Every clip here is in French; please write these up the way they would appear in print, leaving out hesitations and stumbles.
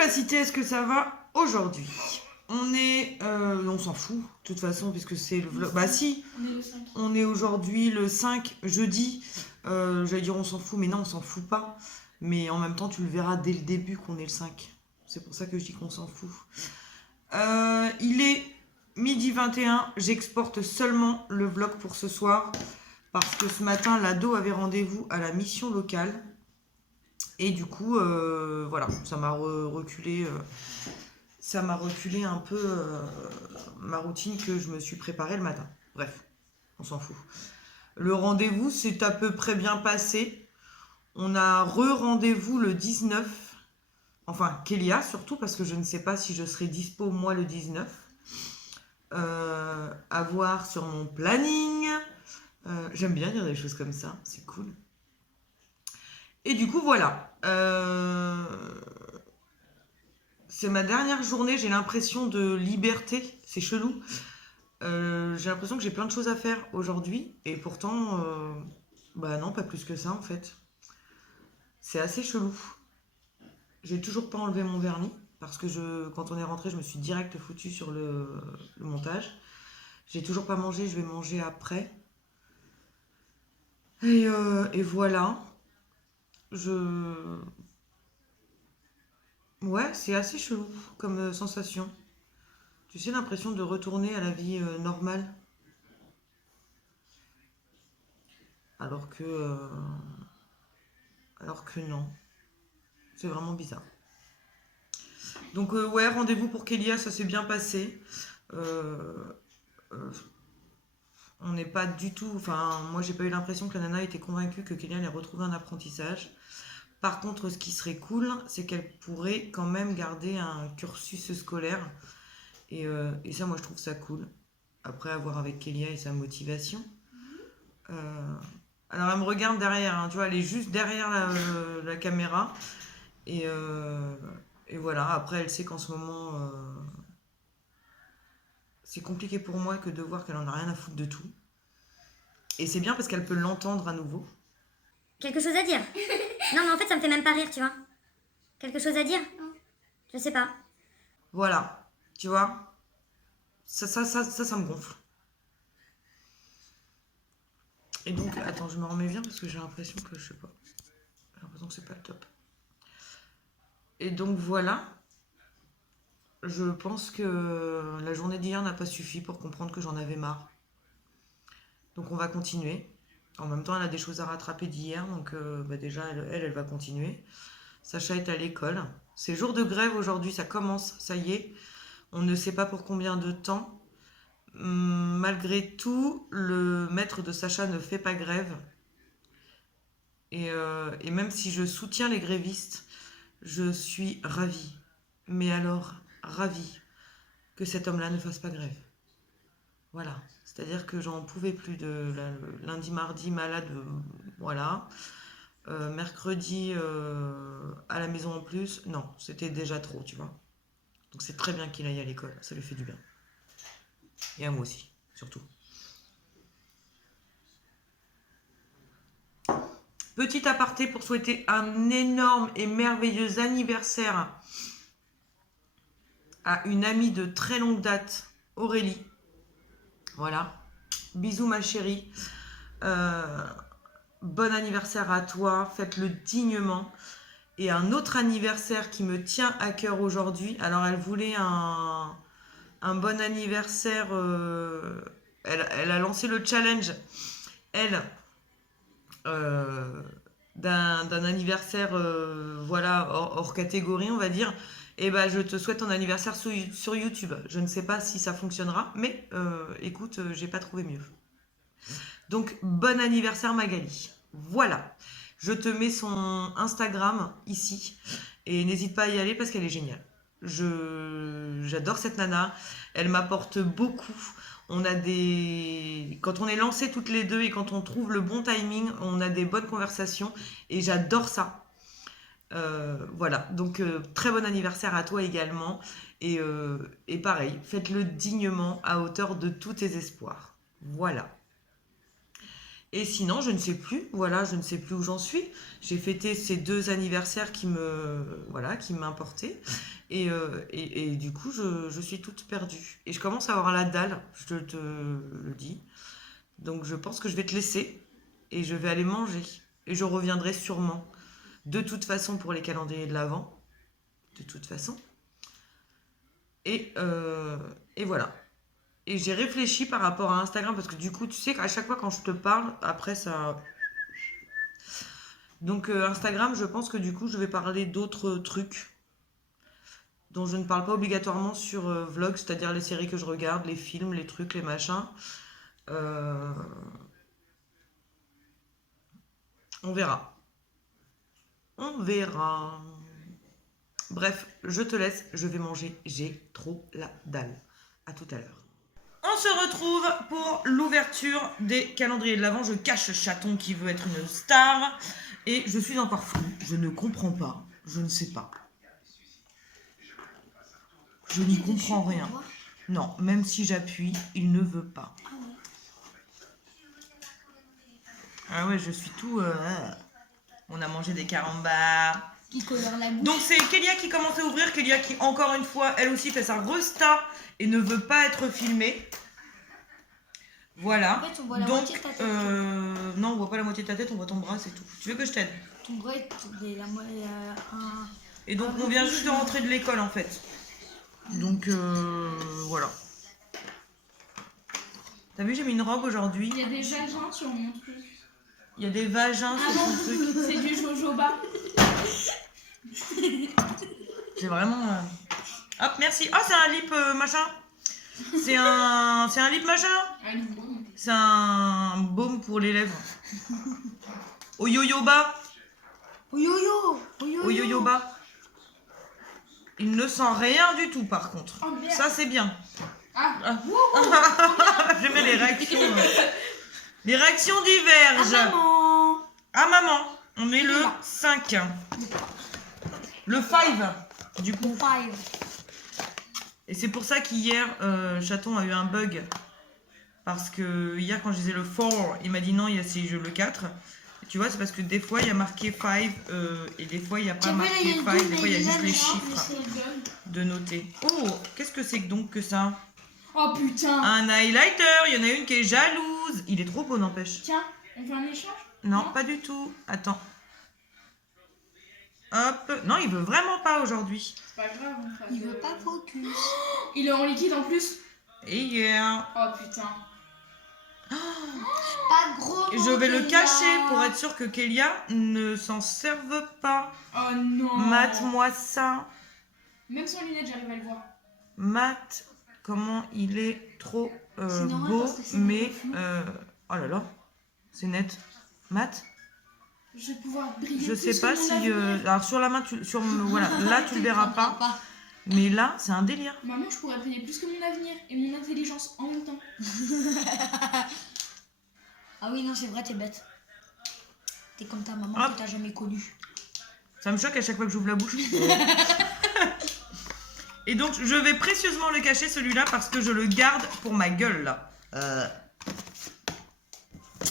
la cité, est-ce que ça va aujourd'hui? On s'en fout, de toute façon, puisque c'est le vlog. Bah si, On est le 5. on est aujourd'hui le 5, jeudi. J'allais dire on s'en fout, mais non, on s'en fout pas. Mais en même temps, tu le verras dès le début qu'on est le 5. C'est pour ça que je dis qu'on s'en fout. Il est midi 21. J'exporte seulement le vlog pour ce soir. Parce que ce matin, l'ado avait rendez-vous à la mission locale. Et du coup, voilà, ça m'a reculé. Ça m'a reculé un peu ma routine que je me suis préparée le matin. Bref, on s'en fout. Le rendez-vous s'est à peu près bien passé. On a re-rendez-vous le 19. Enfin, Kélia surtout, parce que je ne sais pas si je serai dispo moi le 19. À voir sur mon planning. J'aime bien dire des choses comme ça, c'est cool. Et du coup, voilà. C'est ma dernière journée, j'ai l'impression de liberté, c'est chelou. J'ai l'impression que j'ai plein de choses à faire aujourd'hui, et pourtant, bah non, pas plus que ça en fait. C'est assez chelou. J'ai toujours pas enlevé mon vernis, parce que quand on est rentré, je me suis direct foutu sur le montage. J'ai toujours pas mangé, je vais manger après. Et voilà. Ouais, c'est assez chelou comme sensation. Tu sais, l'impression de retourner à la vie normale. Alors que non. C'est vraiment bizarre. Donc ouais, rendez-vous pour Kélia, ça s'est bien passé. Euh, euh, on n'est pas du tout... Enfin, moi, j'ai pas eu l'impression que la nana était convaincue que Kélia allait retrouver un apprentissage. Par contre, ce qui serait cool, c'est qu'elle pourrait quand même garder un cursus scolaire. Et ça, moi, je trouve ça cool. Après, à voir avec Kélia et sa motivation. Alors, elle me regarde derrière, hein, tu vois, elle est juste derrière la caméra. Et, et voilà, après, elle sait qu'en ce moment, c'est compliqué pour moi que de voir qu'elle en a rien à foutre de tout. Et c'est bien parce qu'elle peut l'entendre à nouveau. Quelque chose à dire? Non, mais en fait, ça me fait même pas rire, tu vois. Quelque chose à dire? Je sais pas. Voilà, tu vois, ça me gonfle. Et donc, attends, je me remets bien parce que j'ai l'impression que je sais pas. J'ai l'impression que c'est pas le top. Et donc voilà, je pense que la journée d'hier n'a pas suffi pour comprendre que j'en avais marre. Donc on va continuer. En même temps, elle a des choses à rattraper d'hier, donc bah déjà, elle va continuer. Sacha est à l'école. C'est jour de grève aujourd'hui, ça commence, ça y est. On ne sait pas pour combien de temps. Malgré tout, le maître de Sacha ne fait pas grève. Et même si je soutiens les grévistes, je suis ravie. Mais alors, ravie que cet homme-là ne fasse pas grève. Voilà. C'est-à-dire que j'en pouvais plus de lundi, mardi, malade, voilà. Mercredi, à la maison en plus. Non, c'était déjà trop, tu vois. Donc c'est très bien qu'il aille à l'école, ça lui fait du bien. Et à moi aussi, surtout. Petit aparté pour souhaiter un énorme et merveilleux anniversaire à une amie de très longue date, Aurélie. Voilà. Bisous ma chérie. Bon anniversaire à toi, faites-le dignement. Et un autre anniversaire qui me tient à cœur aujourd'hui. Alors elle voulait un bon anniversaire. Elle a lancé le challenge, elle, euh, d'un anniversaire voilà, hors catégorie, on va dire. Et bah, je te souhaite un anniversaire sur YouTube. Je ne sais pas si ça fonctionnera, mais écoute, j'ai pas trouvé mieux. Donc, bon anniversaire Magali. Voilà. Je te mets son Instagram ici. Et n'hésite pas à y aller parce qu'elle est géniale. J'adore cette nana. Elle m'apporte beaucoup. Quand on est lancés toutes les deux et quand on trouve le bon timing, on a des bonnes conversations. Et j'adore ça. Voilà. Donc, très bon anniversaire à toi également. Et pareil, faites-le dignement à hauteur de tous tes espoirs. Voilà. Et sinon, je ne sais plus. Voilà, je ne sais plus où j'en suis. J'ai fêté ces 2 anniversaires qui m'importaient. Et du coup, je suis toute perdue. Et je commence à avoir la dalle, je te le dis. Donc, je pense que je vais te laisser. Et je vais aller manger. Et je reviendrai sûrement. De toute façon, pour les calendriers de l'Avent. De toute façon. Et voilà. Et j'ai réfléchi par rapport à Instagram, parce que du coup, tu sais qu'à chaque fois quand je te parle, après ça... Donc Instagram, je pense que du coup, je vais parler d'autres trucs dont je ne parle pas obligatoirement sur vlog, c'est-à-dire les séries que je regarde, les films, les trucs, les machins. On verra. On verra. Bref, je te laisse, je vais manger, j'ai trop la dalle. À tout à l'heure. On se retrouve pour l'ouverture des calendriers de l'Avent. Je cache Chaton qui veut être une star. Et je suis encore floue. Je ne comprends pas. Je ne sais pas. Je n'y comprends rien. Non, même si j'appuie, il ne veut pas. Ah ouais, je suis tout... On a mangé des carambars. Qui colore la bouche. Donc c'est Kélia qui commence à ouvrir. Kélia qui, encore une fois, elle aussi fait sa resta et ne veut pas être filmée. Voilà. En fait, on voit la Donc, moitié de ta tête. non, on voit pas la moitié de ta tête, on voit ton bras, c'est tout. Tu veux que je t'aide? Ton bras est la moitié. Et donc, on vient juste de rentrer de l'école, en fait. Donc, voilà. T'as vu, j'ai mis une robe aujourd'hui. Il y a des vagins sur mon truc. Il y a des vagins sur ton truc. C'est du jojoba. C'est vraiment... Hop, merci. Ah, c'est un lip machin. C'est un lip machin. C'est un baume pour les lèvres. Au yo-yoba. Au yo-yo. Au yo-yoba. Il ne sent rien du tout, par contre. Oh, merde. Ça, c'est bien. Ah. J'aimais les réactions. Les réactions divergent. Ah maman. Ah, maman. On est le 5. Le 5, du coup. Five. Et c'est pour ça qu'hier, Chaton a eu un bug. Parce que hier, quand je disais le 4, il m'a dit non, il y a le 4. Et tu vois, c'est parce que des fois, il y a marqué 5 et des fois, il n'y a pas marqué 5. Des fois, il y a juste les chiffres de noter. Oh, qu'est-ce que c'est donc que ça? Oh putain. Un highlighter. Il y en a une qui est jalouse. Il est trop beau, n'empêche. Tiens, on fait un échange? Non, pas du tout. Attends. Hop. Non, il veut vraiment pas aujourd'hui. C'est pas grave. Il veut pas focus. Il est en liquide en plus. Et hier. Oh putain. Pas gros. Je vais le cacher pour être sûr que Kélia ne s'en serve pas. Oh non. Mate-moi ça. Même sans lunettes, j'arrive à le voir. Mate, comment il est trop normal beau, parce que c'est mais... flou. oh là là, c'est net. Mate, Je vais pouvoir briller. je sais plus pas que mon si... avenir. alors sur la main, voilà, là tu le verras pas. Mais là, c'est un délire. Maman, je pourrais briller plus que mon avenir et mon intelligence en même temps. Ah oui, non, c'est vrai, t'es bête. T'es comme ta maman Hop. que t'as jamais connue. Ça me choque à chaque fois que j'ouvre la bouche. Et donc, je vais précieusement le cacher, celui-là, parce que je le garde pour ma gueule, là.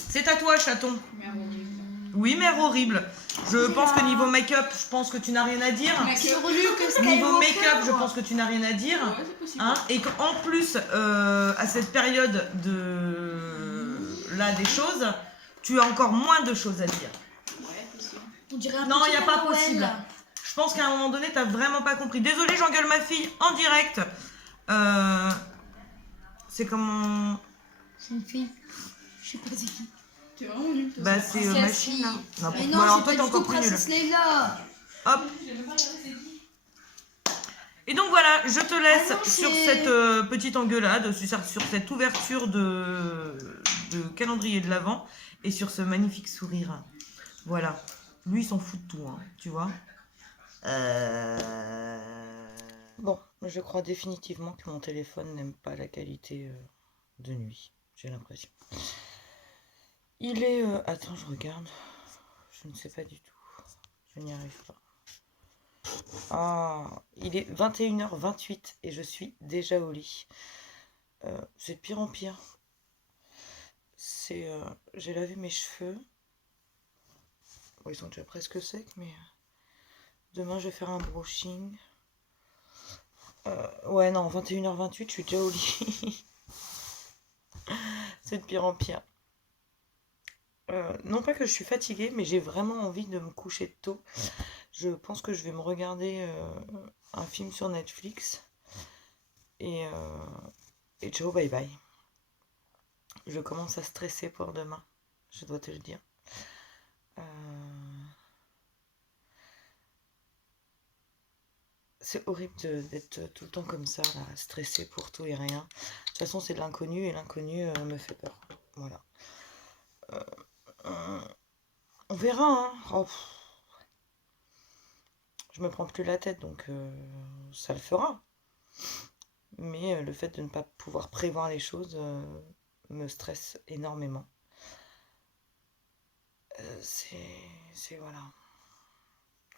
C'est à toi, chaton. Merde, horrible. Oui, mère horrible. Je pense que niveau make-up, je pense que tu n'as rien à dire. Sur Luke Skywalker. Niveau make-up, je pense que tu n'as rien à dire. Ouais, c'est possible. Hein, et qu'en plus, à cette période de là des choses, tu as encore moins de choses à dire. Ouais, possible. On dirait un Non, petit il n'y a pas Noël. possible. Je pense qu'à un moment donné, t'as vraiment pas compris. Désolée, j'engueule ma fille en direct. C'est comment... C'est une fille. Je sais pas c'est qui. T'es vraiment nul. toi, Bah, ça. c'est Princesse machine. Leia. Hein. Mais N'importe non, quoi. Alors c'est toi, pas t'es du tout encore plus nul. Princesse Leia. Hop. J'ai même pas regardé c'est qui. Et donc voilà, je te laisse Ah non, sur c'est- cette petite engueulade, sur cette ouverture de calendrier de l'Avent et sur ce magnifique sourire. Voilà. Lui, il s'en fout de tout, hein, tu vois. Bon, je crois définitivement que mon téléphone n'aime pas la qualité de nuit. J'ai l'impression. Il est... Attends, je regarde. Je ne sais pas du tout. Je n'y arrive pas. Ah, il est 21h28 et je suis déjà au lit. C'est de pire en pire. J'ai lavé mes cheveux. Bon, ils sont déjà presque secs, mais demain je vais faire un brushing. Ouais, non, 21h28, je suis déjà au lit. C'est de pire en pire. Non pas que je suis fatiguée, mais j'ai vraiment envie de me coucher tôt. Je pense que je vais me regarder un film sur Netflix. Et ciao, bye bye. Je commence à stresser pour demain, je dois te le dire. C'est horrible d'être tout le temps comme ça, là, stressé pour tout et rien. De toute façon, c'est de l'inconnu et l'inconnu me fait peur. Voilà. On verra, hein. Oh, je me prends plus la tête, donc ça le fera. Mais le fait de ne pas pouvoir prévoir les choses me stresse énormément. Voilà.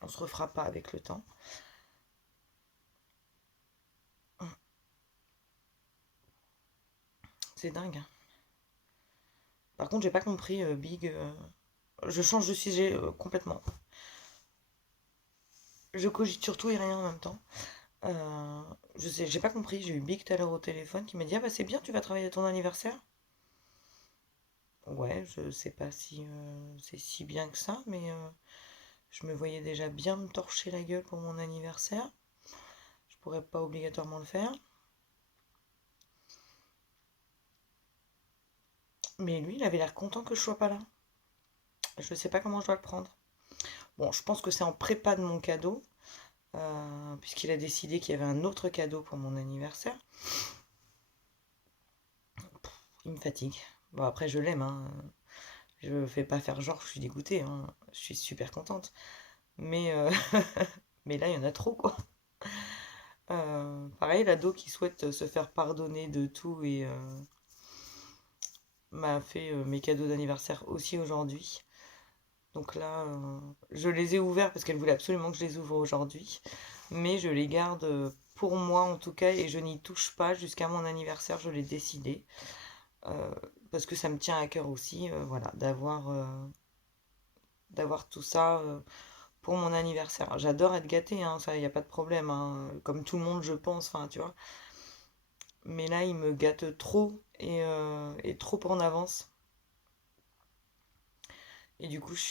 On se refera pas avec le temps. C'est dingue. Hein. Par contre, j'ai pas compris, Big. Je change de sujet complètement. Je cogite sur tout et rien en même temps. J'ai pas compris. J'ai eu Big tout à l'heure au téléphone qui m'a dit: ah bah c'est bien, tu vas travailler à ton anniversaire. Ouais, je sais pas si c'est si bien que ça, mais je me voyais déjà bien me torcher la gueule pour mon anniversaire. Je pourrais pas obligatoirement le faire. Mais lui, il avait l'air content que je sois pas là. Je sais pas comment je dois le prendre. Bon, je pense que c'est en prépa de mon cadeau, puisqu'il a décidé qu'il y avait un autre cadeau pour mon anniversaire. Il me fatigue. Bon, après, je l'aime, hein. Je fais pas faire genre, je suis dégoûtée, hein. Je suis super contente. Mais, mais là, il y en a trop, quoi. Pareil, l'ado qui souhaite se faire pardonner de tout et m'a fait mes cadeaux d'anniversaire aussi aujourd'hui. Donc là, je les ai ouverts parce qu'elle voulait absolument que je les ouvre aujourd'hui. Mais je les garde pour moi en tout cas et je n'y touche pas jusqu'à mon anniversaire, je l'ai décidé. Parce que ça me tient à cœur aussi, voilà, d'avoir tout ça pour mon anniversaire. J'adore être gâtée, hein, ça, il n'y a pas de problème, hein, comme tout le monde, je pense, enfin, tu vois. Mais là, il me gâte trop et trop en avance. Et du coup, je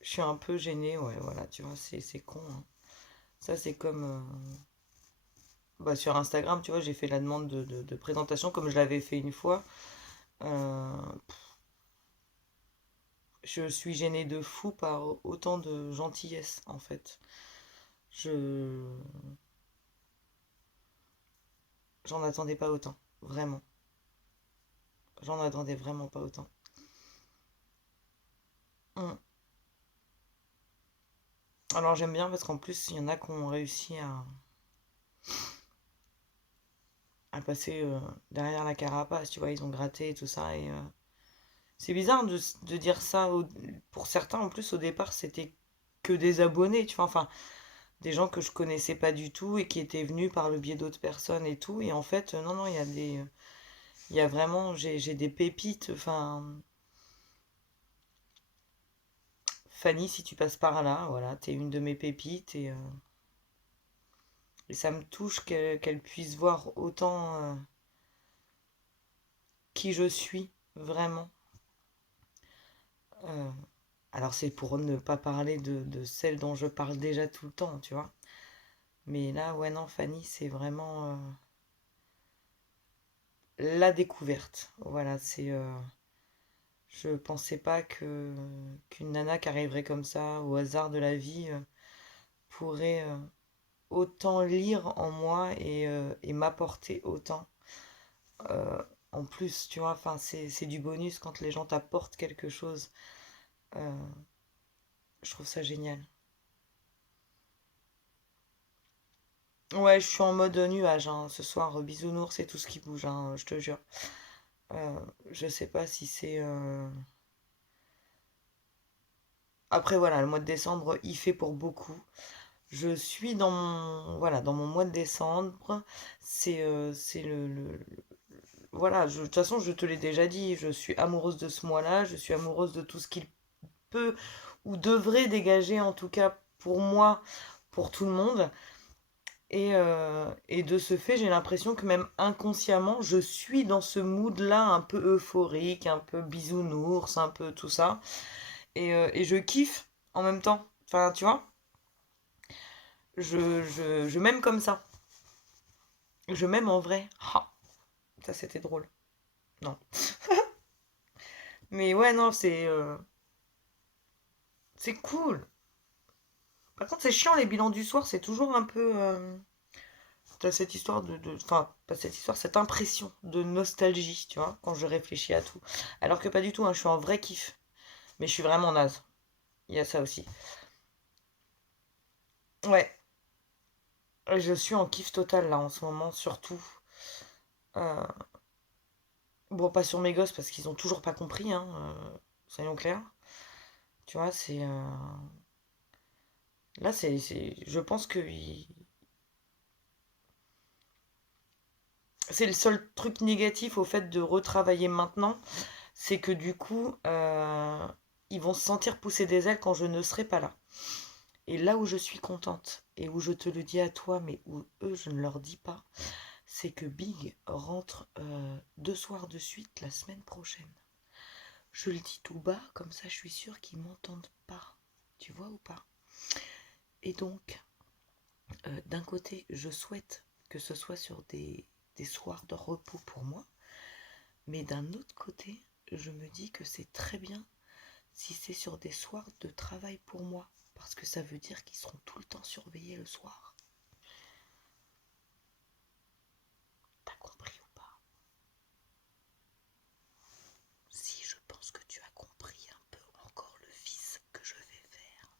suis un peu gênée, ouais, voilà, tu vois, c'est con. Hein. Ça, c'est comme bah, sur Instagram, tu vois, j'ai fait la demande de présentation comme je l'avais fait une fois. Euh, je suis gênée de fou par autant de gentillesse, en fait. Je J'en attendais pas autant, vraiment. J'en attendais vraiment pas autant. Hum. Alors j'aime bien parce qu'en plus, il y en a qui ont réussi à passer derrière la carapace, tu vois, ils ont gratté et tout ça. Et c'est bizarre de dire ça. Pour certains, en plus, au départ, c'était que des abonnés, tu vois, enfin, des gens que je connaissais pas du tout et qui étaient venus par le biais d'autres personnes et tout. Et en fait, non, non, il y a vraiment, j'ai des pépites, enfin, Fanny, si tu passes par là, voilà, t'es une de mes pépites et ça me touche qu'elle puisse voir autant qui je suis, vraiment. Euh, alors c'est pour ne pas parler de celle dont je parle déjà tout le temps, tu vois. Mais là, ouais, non, Fanny, c'est vraiment la découverte. Voilà, je pensais pas qu'une nana qui arriverait comme ça, au hasard de la vie, pourrait autant lire en moi et m'apporter autant. Euh, En plus, tu vois, enfin, c'est du bonus quand les gens t'apportent quelque chose. Euh, je trouve ça génial. Ouais, je suis en mode nuage, hein. Ce soir, bisounours, c'est tout ce qui bouge, hein, je te jure. Je sais pas si c'est... Après, voilà, le mois de décembre, il fait pour beaucoup. Je suis voilà, dans mon mois de décembre. C'est voilà, de toute façon, je te l'ai déjà dit, je suis amoureuse de ce moi-là, je suis amoureuse de tout ce qu'il peut ou devrait dégager, en tout cas pour moi, pour tout le monde. Et de ce fait, j'ai l'impression que même inconsciemment, je suis dans ce mood-là un peu euphorique, un peu bisounours, un peu tout ça. Et je kiffe en même temps. Enfin, tu vois, je m'aime comme ça. Je m'aime en vrai. Ah, ça, c'était drôle. Non. Mais ouais, non, c'est cool. Par contre, c'est chiant, les bilans du soir, c'est toujours un peu... t'as cette histoire enfin, pas cette histoire, cette impression de nostalgie, tu vois, quand je réfléchis à tout. Alors que pas du tout, hein, je suis en vrai kiff. Mais je suis vraiment naze. Il y a ça aussi. Ouais, je suis en kiff total là en ce moment, surtout. Euh, Bon, pas sur mes gosses parce qu'ils ont toujours pas compris, hein, soyons clairs. Tu vois, c'est. Là, je pense que. C'est le seul truc négatif au fait de retravailler maintenant, c'est que du coup, ils vont se sentir pousser des ailes quand je ne serai pas là. Et là où je suis contente, et où je te le dis à toi, mais où eux, je ne leur dis pas, c'est que Big rentre 2 soirs de suite la semaine prochaine. Je le dis tout bas, comme ça je suis sûre qu'ils m'entendent pas. Tu vois ou pas? Et donc, d'un côté, je souhaite que ce soit sur des soirs de repos pour moi, mais d'un autre côté, je me dis que c'est très bien si c'est sur des soirs de travail pour moi, parce que ça veut dire qu'ils seront tout le temps surveillés le soir. T'as compris ou pas? Si, je pense que tu as compris un peu encore le vice que je vais faire.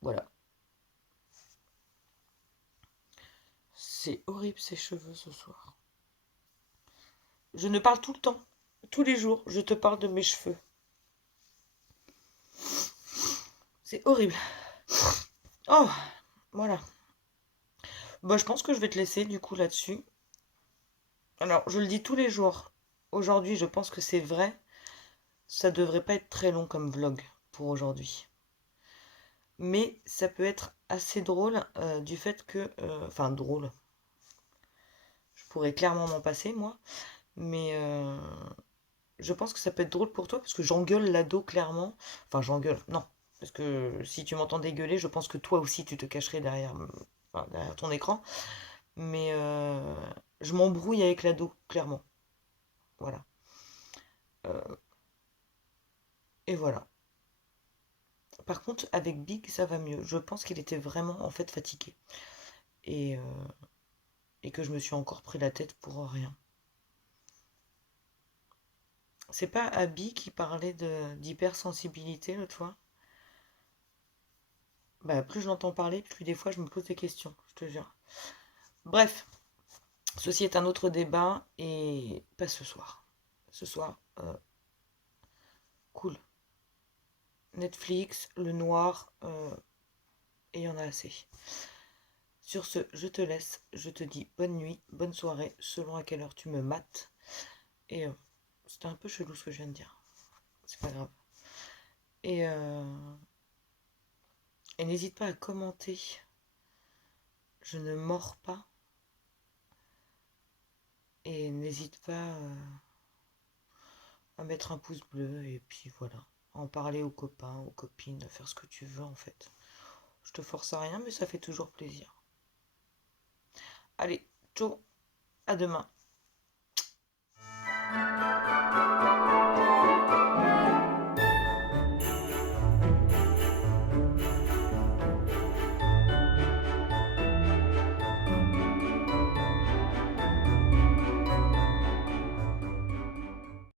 Voilà. C'est horrible ces cheveux ce soir. Je ne parle tout le temps, tous les jours, je te parle de mes cheveux. C'est horrible. Oh, voilà. Bah, je pense que je vais te laisser du coup là-dessus. Alors, je le dis tous les jours. Aujourd'hui, je pense que c'est vrai. Ça devrait pas être très long comme vlog pour aujourd'hui. Mais ça peut être assez drôle du fait que... Enfin, drôle. Je pourrais clairement m'en passer, moi. Mais je pense que ça peut être drôle pour toi parce que j'engueule l'ado clairement. Enfin, j'engueule, non. Parce que si tu m'entendais gueuler, je pense que toi aussi tu te cacherais derrière ton écran. Mais je m'embrouille avec l'ado, clairement. Voilà. Euh, et voilà. Par contre, avec Big, ça va mieux. Je pense qu'il était vraiment en fait fatigué. Et, euh, et que je me suis encore pris la tête pour rien. C'est pas Abby qui parlait d'hypersensibilité l'autre fois? Bah, plus je l'entends parler, plus des fois je me pose des questions, je te jure. Bref, ceci est un autre débat et pas ce soir. Ce soir, cool. Netflix, le noir, et il y en a assez. Sur ce, je te laisse, je te dis bonne nuit, bonne soirée, selon à quelle heure tu me mates. Et c'était un peu chelou ce que je viens de dire. C'est pas grave. Et, euh, et n'hésite pas à commenter. Je ne mords pas. Et n'hésite pas à mettre un pouce bleu et puis voilà. À en parler aux copains, aux copines, à faire ce que tu veux en fait. Je te force à rien mais ça fait toujours plaisir. Allez, ciao, à demain.